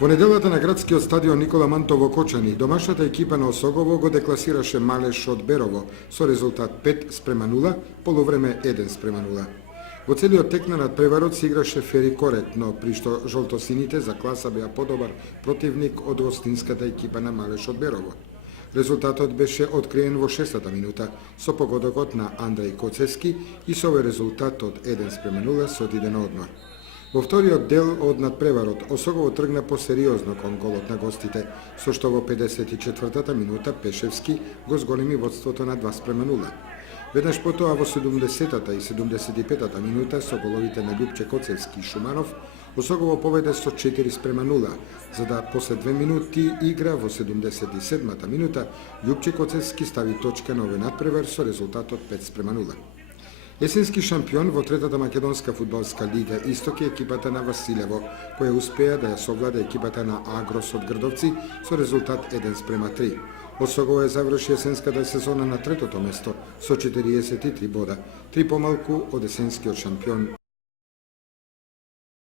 Во неделата на градскиот стадион Никола Мантов во Кочани, домашната екипа на Осогово го декласираше Малеш од Берово со резултат 5:0, полувреме 1:0. Во целиот тек на надпреварот се играше фери коректно, при што жолтосините за класа беа подобар противник од гостинската екипа на Малеш од Берово. Резултатот беше откриен во 6-та минута со погодокот на Андреј Коцески и со овој резултат од 1:0 се отиде на одмор. Во вториот дел од надпреварот Осогово тргна посериозно кон голот на гостите, со што во 54-та минута Пешевски го зголеми водството на 2:0. Веднаш потоа во 70-та и 75-та минута со головите на Љупче Коцевски и Шуманов, Осогово поведе со 4:0, за да после 2 минути игра во 77-та минута Љупче Коцевски стави точка на овој надпревар со резултатот 5:0. Есенски шампион во третата македонска фудбалска лига Исток е екипата на Василево, која успеа да ја совлада екипата на Агрос од Грдовци со резултат 1:3. Осогово ја заврши есенската сезона на третото место со 43 бода, 3 помалку од есенскиот шампион